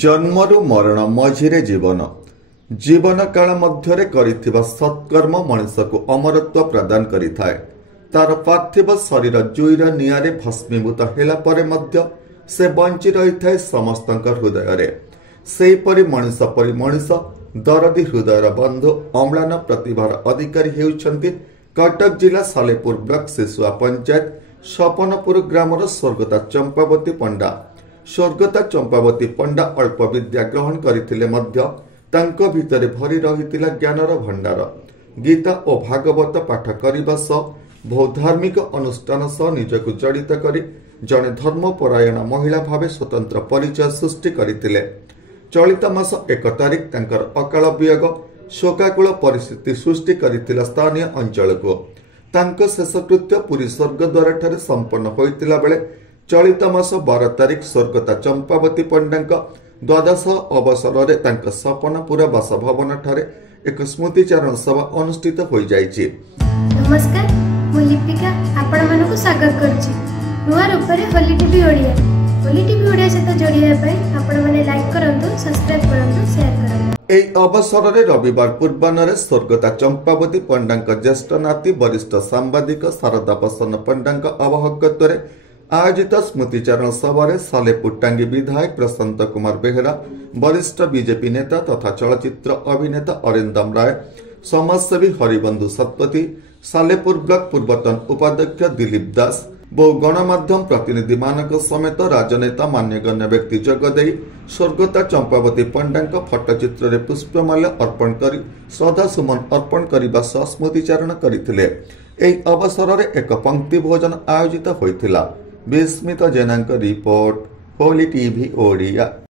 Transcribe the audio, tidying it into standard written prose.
जन्मरु मरण मझिरे जीवन जीवन काल मध्यरे करिथिबा सत्कर्म मनुष्य को अमरत्व प्रदान करिथाए। तार पार्थिव शरीर जुईर निआरे भस्मीभूत हेला परे मध्य से बंची रही समस्तक हृदय। सेहीपरि मनुष्य परि मनुष्य दरदी हृदयर बंधु अम्लान प्रतिभार अधिकारी हेउछन्ति कटक जिला सालेपुर ब्लॉक सिसुआ पंचायत सपनपुर ग्रामर स्वर्गता चंपावती पंडा। स्वर्गता चंपावती पंडा अल्प विद्या ग्रहण करथिले मध्य तांको भितरे भरी रहितिला ज्ञानर भंडार। गीता और भागवत पाठ करने सह बहु धार्मिक अनुष्ठान सह निजको जड़ित करी जड़े धर्मपरायण महिला भावे स्वतंत्र परिचय सृष्टि करथिले। चलित मास 1 तारिख तांकर अकाल वियोग शोकाकुल परिस्थिति सृष्टि करथिला स्थानीय अंचल को। तांको शेषकृत्य पुरी स्वर्गद्वार ठारे संपन्न होइतिला बेले चलित मास 12 तारिख स्वर्गता चंपावती पंडांक द्वादश अवसर में सपनपुर बासभवन ठारे एक स्मृतिचारण सभा अनुष्ठित हो जाइछि। नमस्कार, मु लिपिका आपण मानकु स्वागत करछि नुआ रूपरे होली टीवी ओडिया। होली टीवी ओडिया सहित जोड़िया पई आपण माने लाइक करंतु, सब्सक्राइब करंतु, शेयर करंतु। एई अवसर में रविवार पूर्वाह्न स्वर्गता चंपावती पंडांक ज्येष्ठ नाती वरिष्ठ सांबादिक शारदा प्रसन्न पंडांक आवाहकत्व आयोजित स्मृतिचारण सभा सालेपुर टांगी विधायक प्रशांत कुमार बेहरा, वरिष्ठ बीजेपी नेता तथा चलचित्र अभिनेता अरिंदम राय, समाजसेवी हरिबंधु सतपथी, सालेपुर ब्लॉक पूर्वतन उपाध्यक्ष दिलीप दास, बहु गणमाध्यम प्रतिनिधि मानक समेत राजनेता मान्यगण्य व्यक्ति जोगदे स्वर्गता चंपावती पंडांक फटचित्र में पुष्पमाल्य अर्पण कर श्रद्धा सुमन अर्पण करने सह स्मृतिचारण करथिले। एही अवसर में एक पंक्ति भोजन आयोजित होइथिला। विस्मित जेनांक रिपोर्ट, होली टीवी ओडिया।